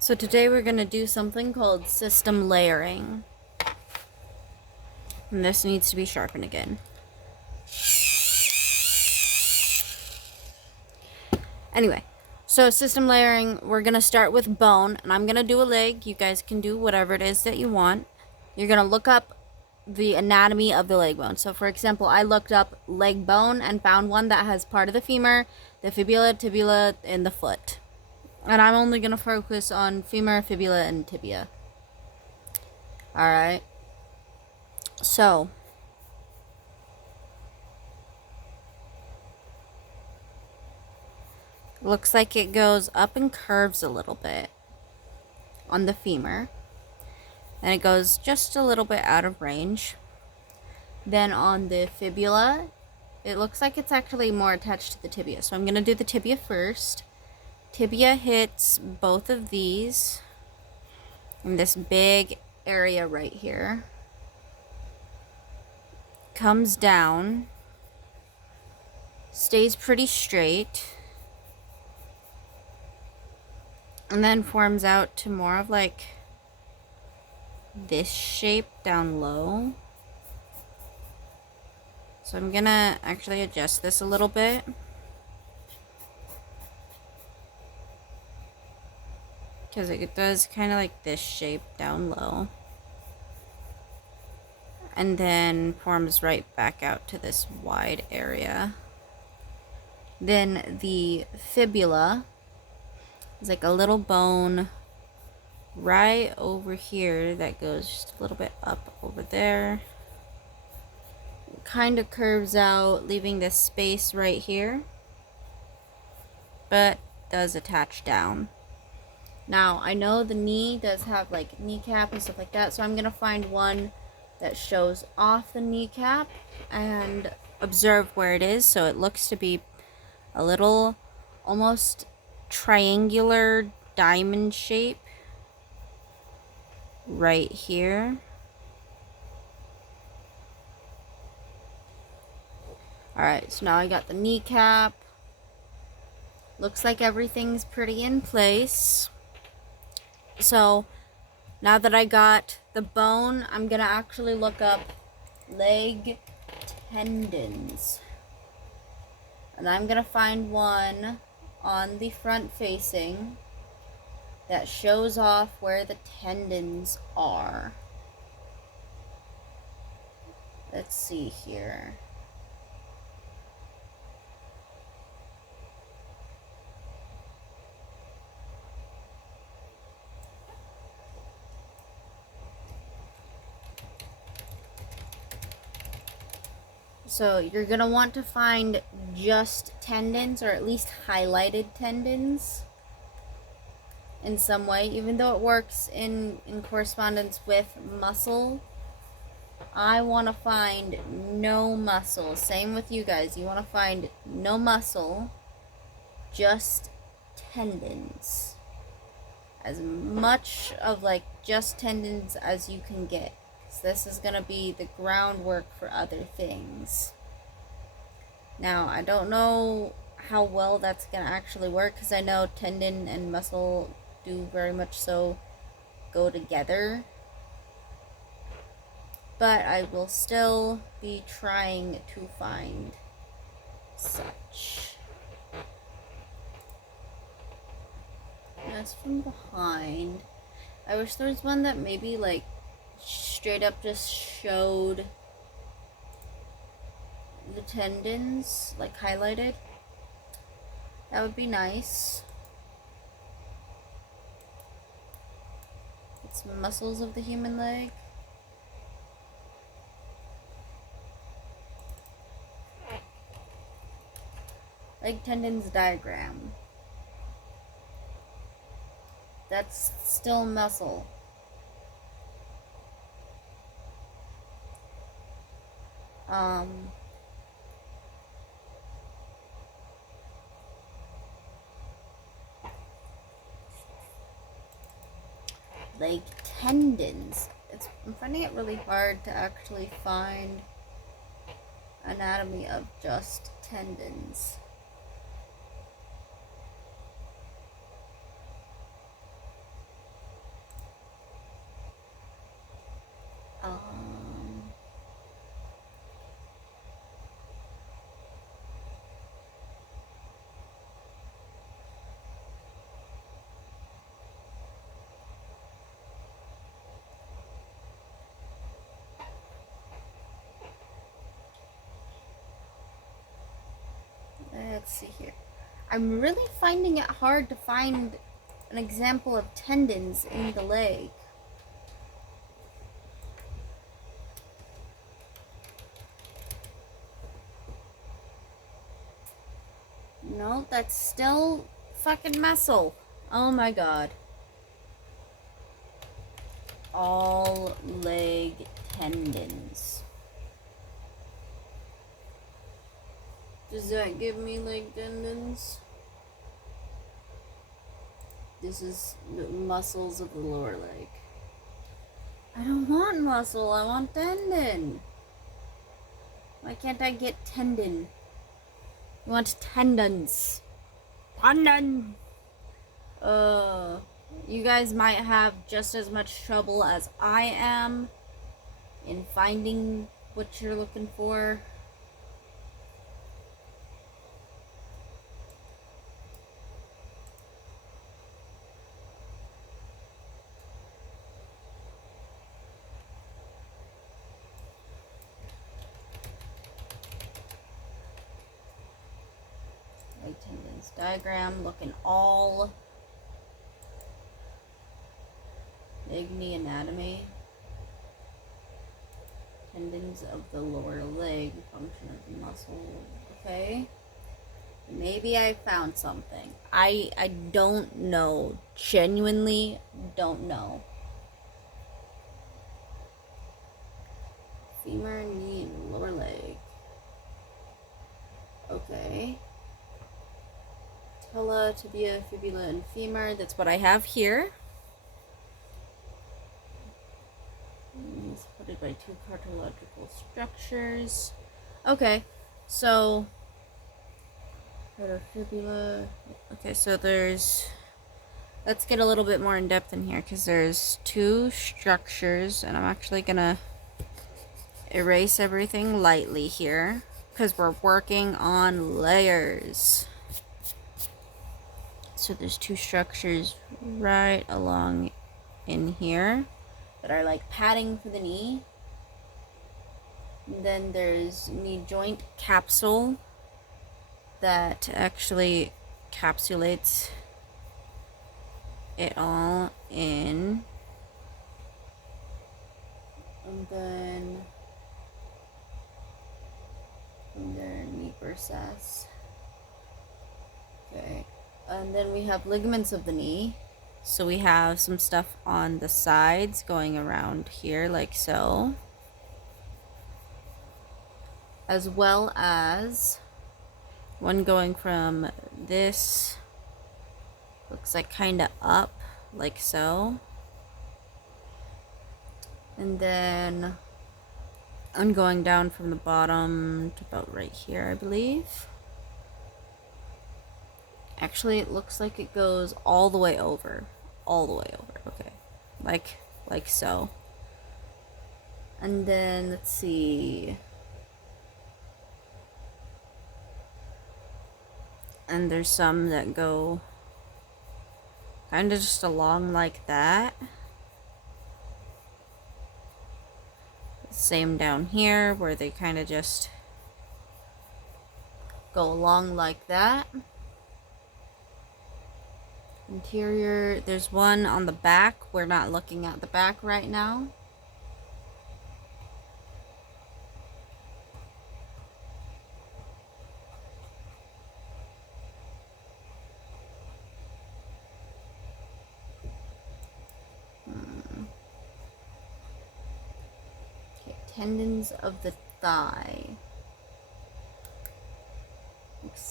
So today we're going to do something called system layering. And this needs to be sharpened again. Anyway, so system layering, we're going to start with bone. And I'm going to do a leg. You guys can do whatever it is that you want. You're going to look up the anatomy of the leg bone. So for example, I looked up leg bone and found one that has part of the femur, the fibula, tibia, and the foot. And I'm only going to focus on femur, fibula, and tibia. Alright. So, looks like it goes up and curves a little bit on the femur. And it goes just a little bit out of range. Then on the fibula, it looks like it's actually more attached to the tibia. So I'm going to do the tibia first. Tibia hits both of these in this big area right here. Comes down. Stays pretty straight. And then forms out to more of like this shape down low. So I'm gonna actually adjust this a little bit. Because it does kind of like this shape down low. And then forms right back out to this wide area. Then the fibula is like a little bone right over here that goes just a little bit up over there. It kind of curves out, leaving this space right here, but does attach down. Now, I know the knee does have like kneecap and stuff like that, so I'm going to find one that shows off the kneecap and observe where it is. So it looks to be a little almost triangular diamond shape right here. Alright, so now I got the kneecap. Looks like everything's pretty in place. So now that I got the bone, I'm gonna actually look up leg tendons. And I'm gonna find one on the front facing that shows off where the tendons are. Let's see here. So you're going to want to find just tendons, or at least highlighted tendons in some way. Even though it works in correspondence with muscle, I want to find no muscle. Same with you guys. You want to find no muscle, just tendons. As much of like just tendons as you can get. This is going to be the groundwork for other things. Now, I don't know how well that's going to actually work, because I know tendon and muscle do very much so go together. But I will still be trying to find such. That's from behind. I wish there was one that maybe like straight up just showed the tendons like highlighted. That would be nice. It's muscles of the human leg. Leg tendons diagram. That's still muscle. Leg tendons. I'm finding it really hard to actually find anatomy of just tendons. let's see here. I'm really finding it hard to find an example of tendons in the leg. No, that's still fucking muscle. Oh my god. All leg tendons. Does that give me leg tendons? This is the muscles of the lower leg. I don't want muscle, I want tendon. Why can't I get tendon? I want tendons. Tendon! You guys might have just as much trouble as I am in finding what you're looking for. Leg tendons diagram looking all leg knee anatomy. Tendons of the lower leg, function of the muscle. Okay. Maybe I found something. I don't know. Genuinely don't know. Femur, knee, and lower leg. Okay. Patella, tibia, fibula, and femur. That's what I have here. Supported by two cartilaginal structures. Okay, so fibula. Okay, so there's. Let's get a little bit more in depth in here because there's two structures, and I'm actually gonna erase everything lightly here because we're working on layers. So there's two structures right along in here that are like padding for the knee. And then there's knee joint capsule that actually encapsulates it all in. And then knee bursae. Okay. And then we have ligaments of the knee. So we have some stuff on the sides going around here like so. As well as one going from this, looks like kind of up like so. And then I'm going down from the bottom to about right here, I believe. Actually, it looks like it goes all the way over. All the way over. Okay. Like so. And then, let's see. And there's some that go kind of just along like that. Same down here where they kind of just go along like that. Interior, there's one on the back. We're not looking at the back right now. Okay, tendons of the thigh.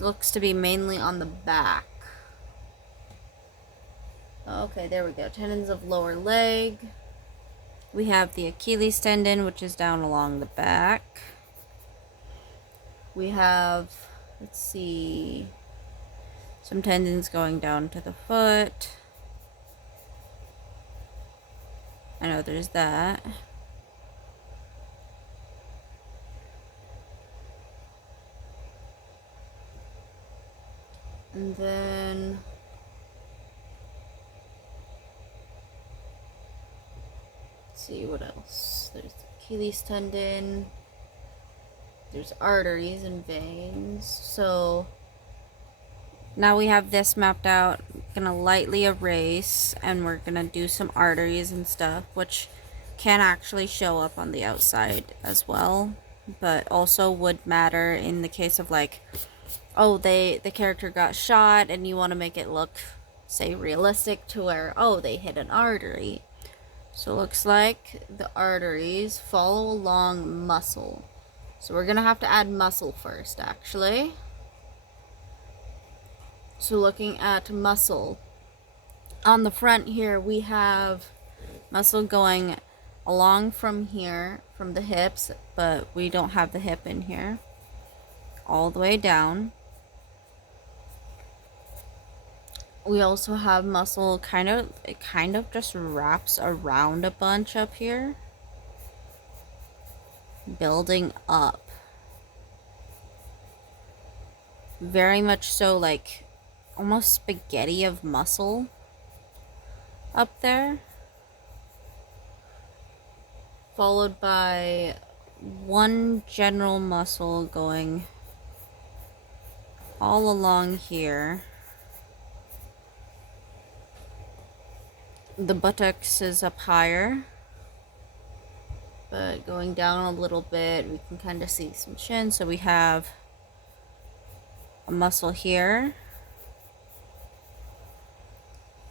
Looks to be mainly on the back. Okay, there we go. Tendons of lower leg. We have the Achilles tendon, which is down along the back. We have, let's see, some tendons going down to the foot. I know there's that. And then see what else. There's the Achilles tendon. There's arteries and veins. So Now we have this mapped out. Gonna lightly erase, and we're gonna do some arteries and stuff, which can actually show up on the outside as well, but also would matter in the case of like, oh, the character got shot and you want to make it look, say, realistic to where, oh, they hit an artery. So it looks like the arteries follow along muscle. So we're gonna have to add muscle first, actually. So looking at muscle, on the front here we have muscle going along from here, from the hips, but we don't have the hip in here, all the way down. We also have muscle it kind of just wraps around a bunch up here, building up. Very much so, like almost spaghetti of muscle up there, followed by one general muscle going all along here. The buttocks is up higher, but going down a little bit, we can kind of see some chin. So we have a muscle here.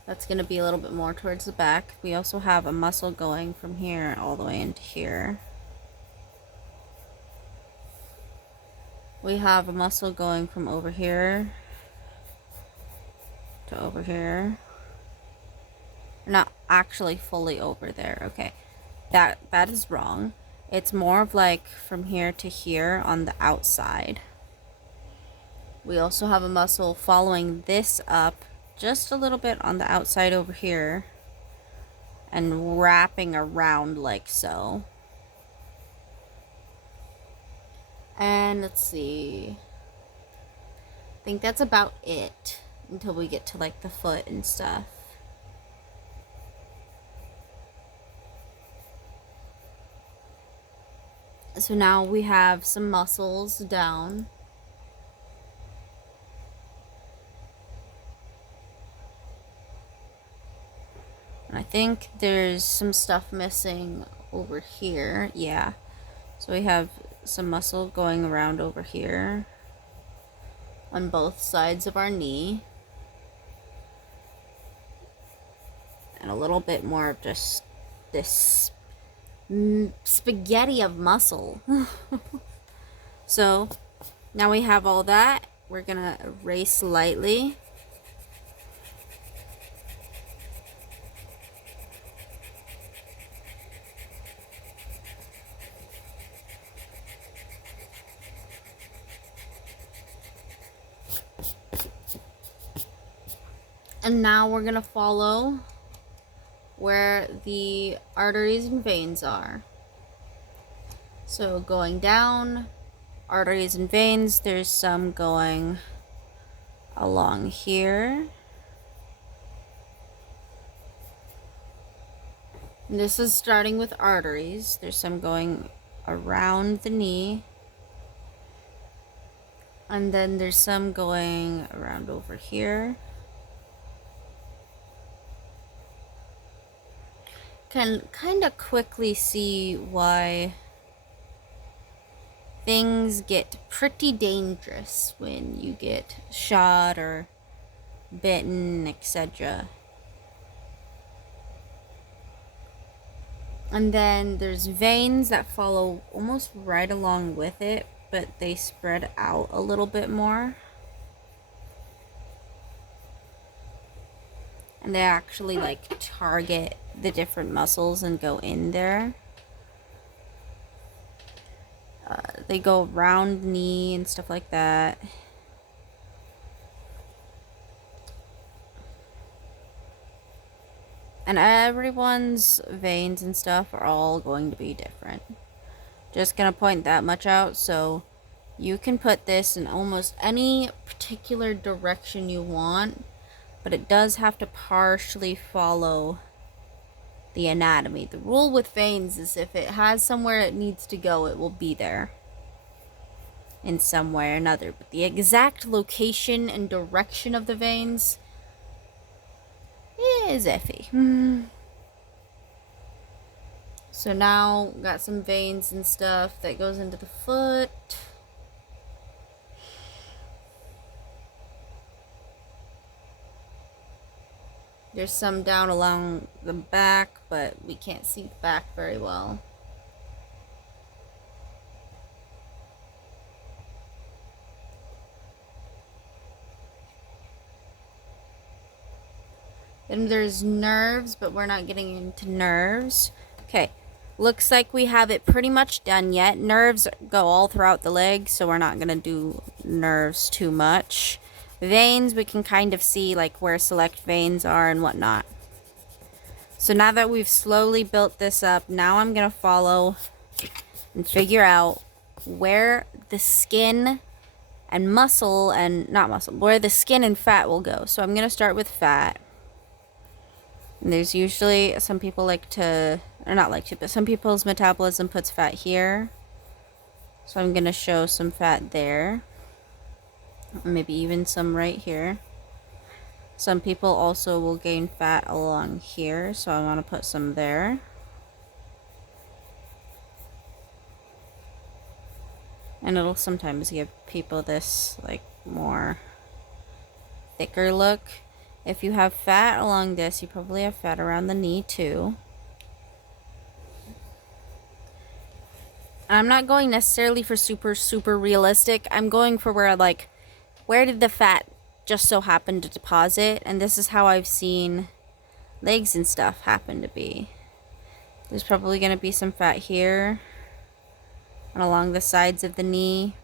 That's going to be a little bit more towards the back. We also have a muscle going from here all the way into here. We have a muscle going from over here to over here. Not actually fully over there. Okay, that is wrong. It's more of like from here to here on the outside. We also have a muscle following this up just a little bit on the outside over here and wrapping around like so. And let's see, I think that's about it until we get to like the foot and stuff. So now we have some muscles down. And I think there's some stuff missing over here. Yeah. So we have some muscle going around over here on both sides of our knee. And a little bit more of just this spaghetti of muscle. So now we have all that. We're gonna erase lightly. And now we're gonna follow where the arteries and veins are. So going down, arteries and veins, there's some going along here. And this is starting with arteries. There's some going around the knee. And then there's some going around over here. Can kind of quickly see why things get pretty dangerous when you get shot or bitten, etc. And then there's veins that follow almost right along with it, but they spread out a little bit more. And they actually like target the different muscles and go in there. They go around knee and stuff like that. And everyone's veins and stuff are all going to be different. Just gonna point that much out, so you can put this in almost any particular direction you want, but it does have to partially follow the anatomy. The rule with veins is if it has somewhere it needs to go, it will be there. in some way or another. But the exact location and direction of the veins is iffy. So now got some veins and stuff that goes into the foot. There's some down along the back, but we can't see the back very well. Then there's nerves, but we're not getting into nerves. Okay, looks like we have it pretty much done yet. Nerves go all throughout the leg, so we're not gonna do nerves too much. Veins, we can kind of see like where select veins are and whatnot. So now that we've slowly built this up, now I'm gonna follow and figure out where the skin and muscle and not muscle, where the skin and fat will go. So I'm gonna start with fat. And there's usually some people like to, or not like to, but some people's metabolism puts fat here. So I'm gonna show some fat there. Maybe even some right here. Some people also will gain fat along here, so I want to put some there. And it'll sometimes give people this like more thicker look. If you have fat along this, you probably have fat around the knee too. I'm not going necessarily for super realistic. I'm going for where like, where did the fat just so happen to deposit? And this is how I've seen legs and stuff happen to be. There's probably going to be some fat here and along the sides of the knee.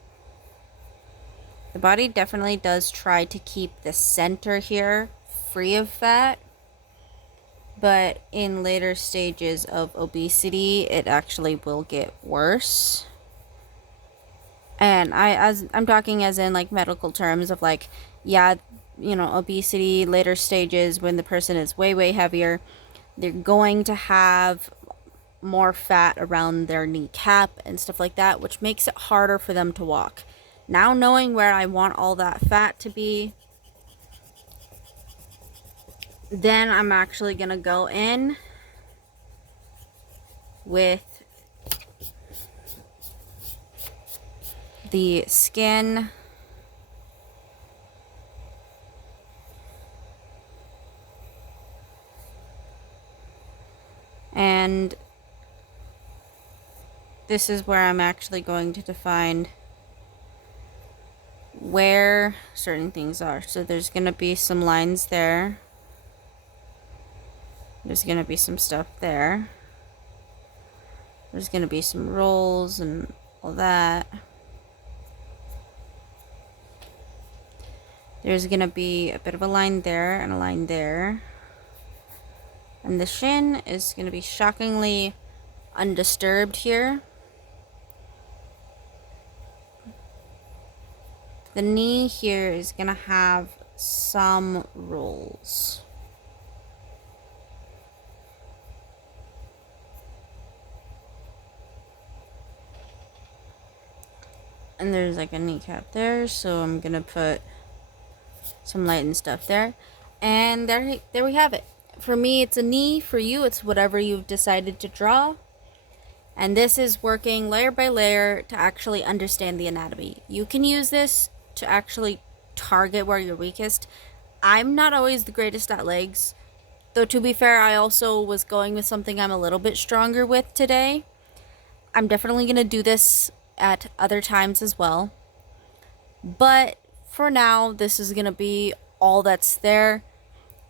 The body definitely does try to keep the center here free of fat, but in later stages of obesity, it actually will get worse. And I'm talking as in like medical terms of like, yeah, you know, obesity, later stages when the person is way heavier, they're going to have more fat around their kneecap and stuff like that, which makes it harder for them to walk. Now knowing where I want all that fat to be, then I'm actually going to go in with the skin and this is where I'm actually going to define where certain things are. So there's going to be some lines there. There's going to be some stuff there. There's going to be some rolls and all that. There's going to be a bit of a line there and a line there. And the shin is going to be shockingly undisturbed here. The knee here is going to have some rolls. And there's like a kneecap there, so I'm going to put some light and stuff there. And there we have it. For me, it's a knee. For you, it's whatever you've decided to draw. And this is working layer by layer to actually understand the anatomy. You can use this to actually target where you're weakest. I'm not always the greatest at legs. Though to be fair, I also was going with something I'm a little bit stronger with today. I'm definitely going to do this at other times as well. But for now, this is going to be all that's there.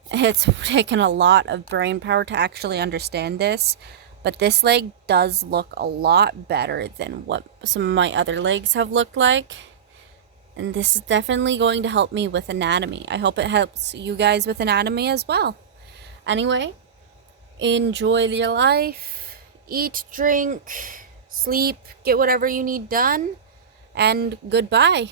It's taken a lot of brain power to actually understand this. But this leg does look a lot better than what some of my other legs have looked like. And this is definitely going to help me with anatomy. I hope it helps you guys with anatomy as well. Anyway, enjoy your life. Eat, drink, sleep, get whatever you need done. And goodbye.